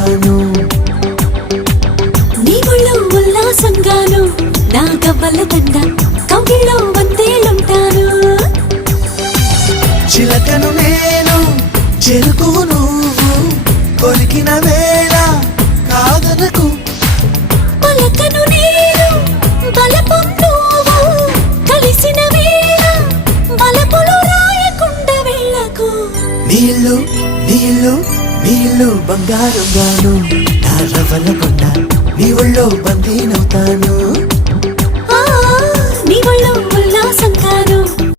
ఉంటాను. నీ ఒళ్ళో ఉల్లాసంగాను నా గవ్వల దండ కౌగిల్లో వందేలుంటాను. చిలకను నేను చెరుకు నువ్వు కొలికిన వేళ కాదనకు. పలకను నేను బలపం నువ్వు కలిసిన వేళ బలపులు రాయకుండా వెళ్ళకు. నీళ్ళు నీళ్ళు నీళ్ళు బంగారంగాను నా రవ్వల కొండ నీ ఒళ్ళో బందీన